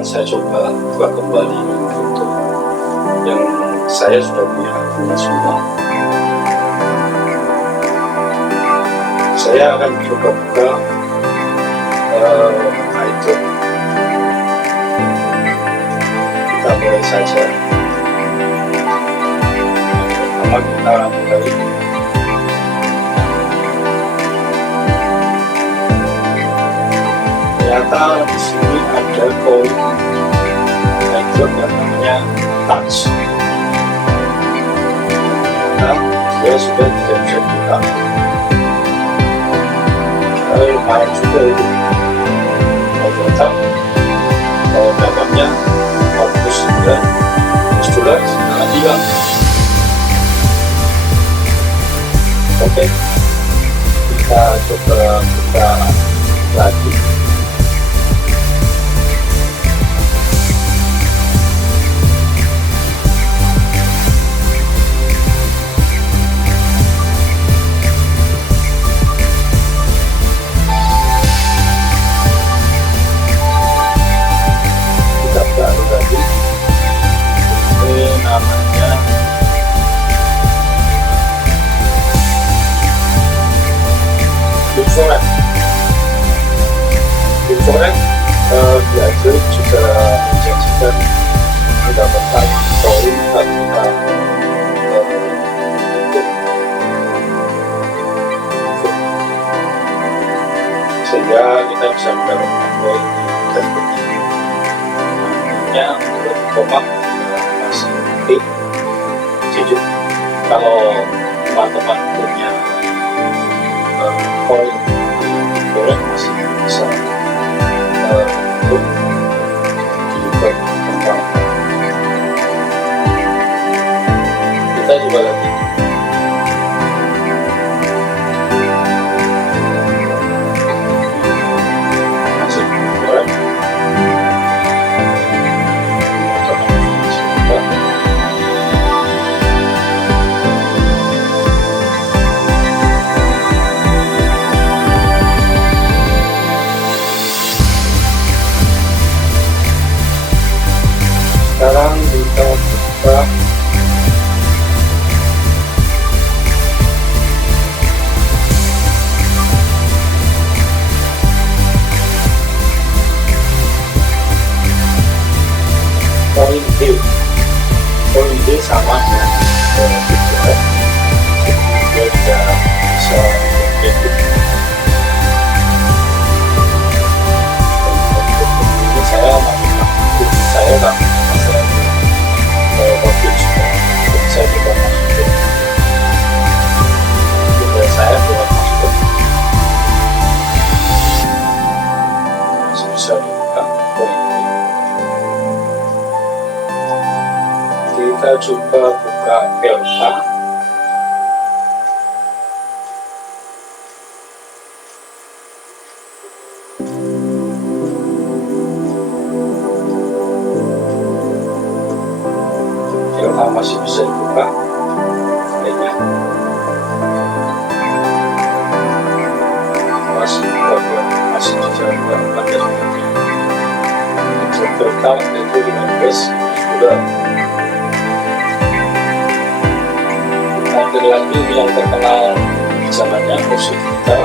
akan saya coba buka kembali untuk yang saya sudah punya akunnya semua. Saya akan coba buka Airdrop. Kita mulai saja. Pertama kita mulai. Ternyata di sini ada koin Airdrop yang namanya touch. Nah, dia sudah tidak bisa dibuka. Lumayan juga itu. Ternyata kalau dapatnya $49 sangat hilang. Oke, kita coba buka lagi. Namanya dibuka. Diajari juga menjanjikan mendapatkan koin tanpa sehingga kita bisa mendapatkan koin dan namanya masih aktif. Jadi kalau teman-teman punya koin masih bisa untuk dibuka kembali. Kita coba lagi. Masih goreng. Sekarang kita buka koin D. Koin D sama dengan dibuka. Dia tidak bisa edit. Ini saya kan saya juga masukin juga saya buat masukin masih bisa dibuka koin ini. Kita coba buka delta. Masih bisa dibuka lainnya, masih dijalankan pada total itu 15 sudah. Terakhir lagi yang terkenal zamannya musik kita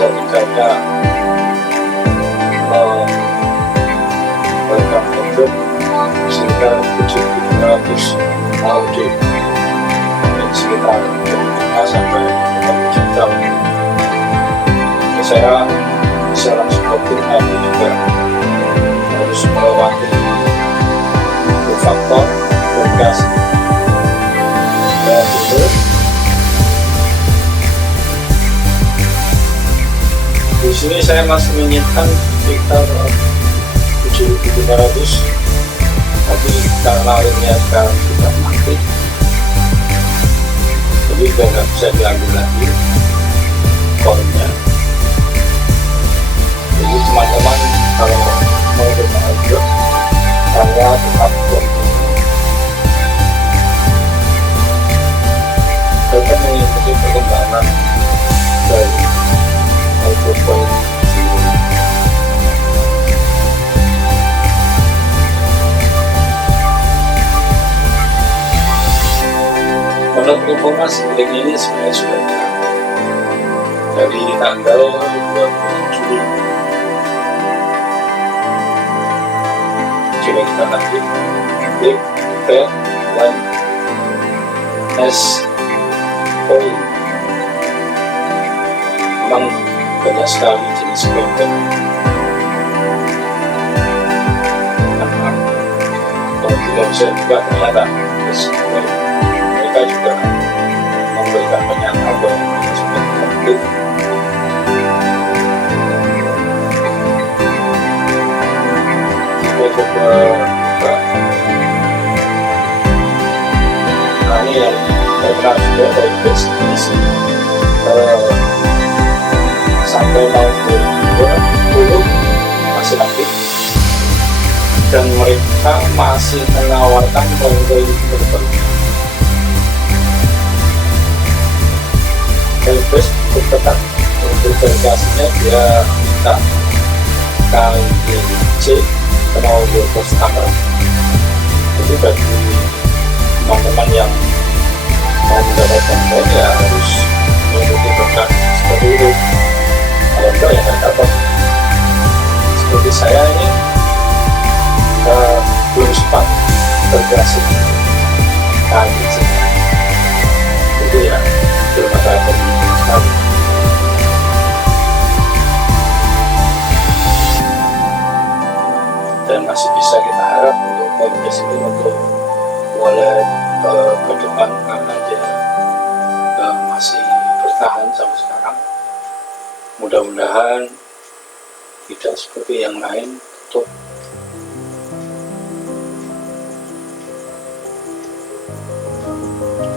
jadikannya welcome Airdrop sekitar 7.500 audio dan sekitar 5 sampai 50 juta. Jadi saya bisa langsung copy, tapi juga harus melewati dua faktor verifikasi dan dulu. Di sini saya masih menyimpan sekitar 7.500, tapi karena lainnya sekarang sudah mati, jadi sudah nggak bisa diambil lagi koinnya. Jadi teman-teman kalau mau bermain saya tetap tetap mengikuti perkembangan dari Airdrop koin. Untuk informasi link ini sebenarnya sudah diupload dari tanggal 27 Juli. Coba kita nanti klik ke line S koin. Memang banyak sekali jenis koin. Kalau tidak bisa juga ternyata mereka juga memberikan pernyataan bahwa mereka sudah aktif. Kita coba buka. Nah, ini yang terkenal juga dari destinasi sampai tahun 2020 masih aktif, dan mereka masih menawarkan koin-koin tertentu. Dan terus ketat untuk verifikasinya dia minta KYC kenal customer. Itu bagi teman-teman yang mau mendapatkan koin ya harus mengikuti berkat seperti itu. Kalau enggak ya nggak dapat. Seperti saya ini belum sempat tergerasi KYC, itu ya belum ada komunikasi sekali. Dan masih bisa kita harap untuk komunikasi ini untuk wallet ke depan, karena dia masih bertahan sampai sekarang. Mudah-mudahan tidak seperti yang lain tutup.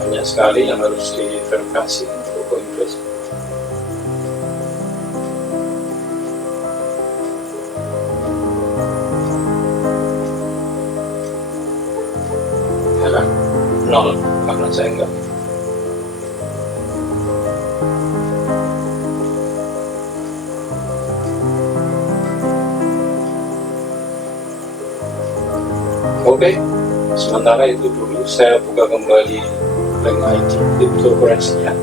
Banyak sekali yang harus diverifikasi untuk koinvest. Ya kan? 0 karena saya enggak. Oke, sementara itu dulu saya buka kembali link ID cryptocurrency-nya.